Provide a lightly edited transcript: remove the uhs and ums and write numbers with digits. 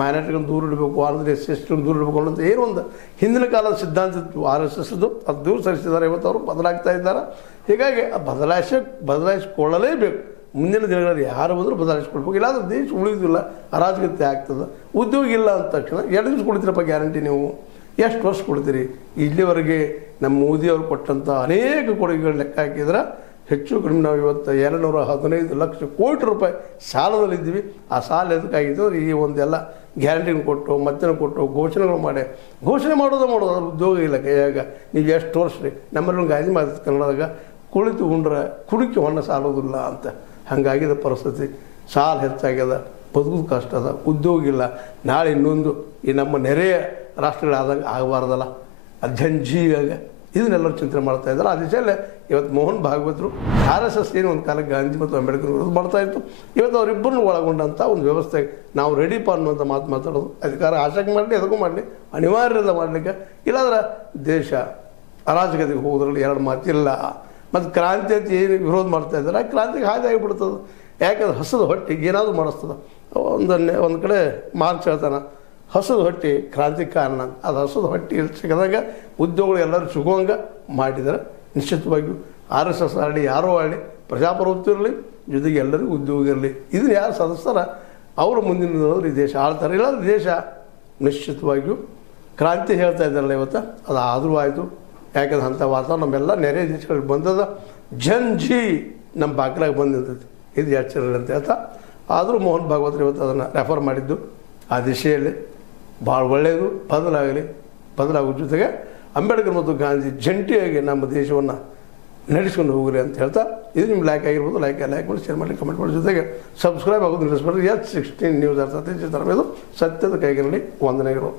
ಮೈನಾರಿಟಿಗಳನ್ನು ದೂರ ಇಡಬೇಕು, ಆಂಧ್ರ ಎಸ್ಸಿಗಳನ್ನು ದೂರ ಇಡಬೇಕು ಅನ್ನೋದು ಏನೋ ಒಂದು ಹಿಂದಿನ ಕಾಲದ ಸಿದ್ಧಾಂತ ಇತ್ತು RSSದು, ಅದು ದೂರ ಸರಿಸಿದ್ದಾರೆ. ಇವತ್ತು ಅವರು ಬದಲಾಗ್ತಾ ಇದ್ದಾರೆ. ಹೀಗಾಗಿ ಬದಲಾಯಿಸಿಕೊಳ್ಳಲೇಬೇಕು. ಮುಂದಿನ ದಿನಗಳಲ್ಲಿ ಯಾರು ಬಂದರೂ ಬದಲಾಯಿಸ್ಕೊಳ್ಬೇಕು, ಇಲ್ಲಾಂದ್ರೆ ದೇಶ ಉಳಿಯೋದಿಲ್ಲ, ಅರಾಜಕತೆ ಆಗ್ತದೆ. ಉದ್ಯೋಗ ಇಲ್ಲ ಅಂದ ತಕ್ಷಣ 2 ದಿವಸ ಕೊಡ್ತೀರಪ್ಪ ಗ್ಯಾರಂಟಿ, ನೀವು ಎಷ್ಟು ವರ್ಷ ಕೊಡ್ತೀರಿ? ಇಲ್ಲಿವರೆಗೆ ನಮ್ಮ ಮೋದಿಯವರು ಕೊಟ್ಟಂಥ ಅನೇಕ ಕೊಡುಗೆಗಳು ಲೆಕ್ಕ ಹಾಕಿದ್ರೆ ಹೆಚ್ಚು ಕಡಿಮೆ ನಾವು ಇವತ್ತು 215 ಲಕ್ಷ ಕೋಟಿ ರೂಪಾಯಿ ಸಾಲದಲ್ಲಿದ್ದೀವಿ. ಆ ಸಾಲ ಎದಕ್ಕಾಗಿತ್ತು ಅಂದರೆ ಈ ಒಂದೆಲ್ಲ ಗ್ಯಾರಂಟಿನ ಕೊಟ್ಟು ಮತ್ತೇನು ಕೊಟ್ಟು ಘೋಷಣೆಗಳು ಘೋಷಣೆ ಮಾಡೋದು ಅದ್ರ ಉದ್ಯೋಗ ಇಲ್ಲ ಕೈಯಾಗ. ನೀವು ಎಷ್ಟು ವರ್ಷ ರೀ ನಮ್ಮಲ್ಲಿ ಗಾದಿ ಮಾತು ಕನ್ನಡದಾಗ ಕುಳಿತು ಉಂಡ್ರೆ ಕುಡಿಕೆ ಹೊಣ್ಣ ಸಾಲೋದಿಲ್ಲ ಅಂತ. ಹಾಗಾಗಿದ ಪರಿಸ್ಥಿತಿ, ಸಾಲ ಹೆಚ್ಚಾಗ್ಯದ, ಬದುಕೋದು ಕಷ್ಟ ಅದ, ಉದ್ಯೋಗ ಇಲ್ಲ. ನಾಳೆ ಇನ್ನೊಂದು ಈ ನಮ್ಮ ನೆರೆಯ ರಾಷ್ಟ್ರಗಳಾದಂಗೆ ಆಗಬಾರ್ದಲ್ಲ, ಅಜ್ಜಂಜೀಗ ಇದನ್ನೆಲ್ಲರೂ ಚಿಂತನೆ ಮಾಡ್ತಾ ಇದ್ದಾರೆ. ಆ ದಿಶೆಯಲ್ಲೇ ಇವತ್ತು ಮೋಹನ್ ಭಾಗವತರು RSS ಏನು ಒಂದು ಕಾಲಕ್ಕೆ ಗಾಂಧಿ ಮತ್ತು ಅಂಬೇಡ್ಕರ್ ವಿರೋಧ ಮಾಡ್ತಾಯಿತ್ತು, ಇವತ್ತು ಅವರಿಬ್ಬರನ್ನು ಒಳಗೊಂಡಂಥ ಒಂದು ವ್ಯವಸ್ಥೆ ನಾವು ರೆಡಿಪ ಅನ್ನುವಂಥ ಮಾತಾಡೋದು. ಅಧಿಕಾರ ಆಶಕ್ಕೆ ಮಾಡಲಿ ಎದಕ್ಕೂ ಮಾಡಲಿ ಅನಿವಾರ್ಯದ ಮಾಡಲಿಕ್ಕೆ, ಇಲ್ಲಾಂದ್ರೆ ದೇಶ ಅರಾಜಕತೆಗೆ ಹೋಗೋದ್ರಲ್ಲಿ 2 ಮಾತಿಲ್ಲ. ಮತ್ತು ಕ್ರಾಂತಿ ಅಂತ ಏನು ವಿರೋಧ ಮಾಡ್ತಾ ಇದ್ದಾರೆ, ಆ ಕ್ರಾಂತಿಗೆ ಹಾದಿ ಆಗಿಬಿಡ್ತದೆ. ಯಾಕಂದ್ರೆ ಹಸದ ಹೊಟ್ಟೆಗೆ ಏನಾದರೂ ಮಾಡಿಸ್ತದೆ. ಒಂದು ಕಡೆ ಮಾರ್ಚ್ ಹೇಳ್ತಾನೆ, ಹಸದ ಹೊಟ್ಟೆ ಕ್ರಾಂತಿ ಕಾರಣ. ಅದು ಹಸದ ಹೊಟ್ಟೆ ಸಿಗದಾಗ ಉದ್ಯೋಗಗಳು ಎಲ್ಲರೂ ಸಿಗುವಂಗೆ ಮಾಡಿದರೆ ನಿಶ್ಚಿತವಾಗಿಯೂ RSS ಆಗಲಿ ಯಾರೋ ಆಗಲಿ ಪ್ರಜಾಪ್ರಭುತ್ವ ಇರಲಿ, ಜೊತೆಗೆ ಎಲ್ಲರಿಗೂ ಉದ್ಯೋಗ ಇರಲಿ. ಇದನ್ನು ಯಾರು ಸದಸ್ಯರ ಅವರು ಮುಂದಿನ ದಿನದಲ್ಲಿ ಈ ದೇಶ ಆಳ್ತಾರೆ. ಇಲ್ಲಾಂದ್ರೆ ದೇಶ ನಿಶ್ಚಿತವಾಗಿಯೂ ಕ್ರಾಂತಿ ಹೇಳ್ತಾ ಇದ್ದಾರಲ್ಲ ಇವತ್ತು, ಅದು ಆದರೂ ಆಯಿತು. ಯಾಕಂದ್ರೆ ಅಂಥ ವಾತಾವರಣ ನಮ್ಮೆಲ್ಲ ನೆರೆ ದೇಶಗಳಿಗೆ ಬಂದದ. ಜಿ ನಮ್ಮ ಬಾಗಿಲಾಗ ಬಂದಿರ್ತೈತಿ, ಇದು ಎಚ್ಚರ ಅಂತ ಹೇಳ್ತಾ. ಆದರೂ ಮೋಹನ್ ಭಾಗವತರು ಇವತ್ತು ಅದನ್ನು ರೆಫರ್ ಮಾಡಿದ್ದು ಆ ದಿಶೆಯಲ್ಲಿ ಭಾಳ ಒಳ್ಳೆಯದು. ಬದಲಾಗೋ ಜೊತೆಗೆ ಅಂಬೇಡ್ಕರ್ ಮತ್ತು ಗಾಂಧಿ ಜಂಟಿಯಾಗಿ ನಮ್ಮ ದೇಶವನ್ನು ನಡೆಸ್ಕೊಂಡು ಹೋಗ್ರಿ ಅಂತ ಹೇಳ್ತಾ, ಇದು ನಿಮ್ಮ ಲೈಕ್ ಆಗಿರ್ಬೋದು. ಲೈಕ್ ಮಾಡಿ, ಶೇರ್ ಮಾಡಿ, ಕಮೆಂಟ್ ಮಾಡಿ, ಜೊತೆಗೆ ಸಬ್ಸ್ಕ್ರೈಬ್ ಆಗೋದು ನಿಲ್ಲಿಸ್ಬೇಡ್ರಿ. H16 ನ್ಯೂಸ್ ಅರ್ಥ ಸತ್ಯದ ಕೈಗಿರಲಿ. ವಂದನೆಗಳು.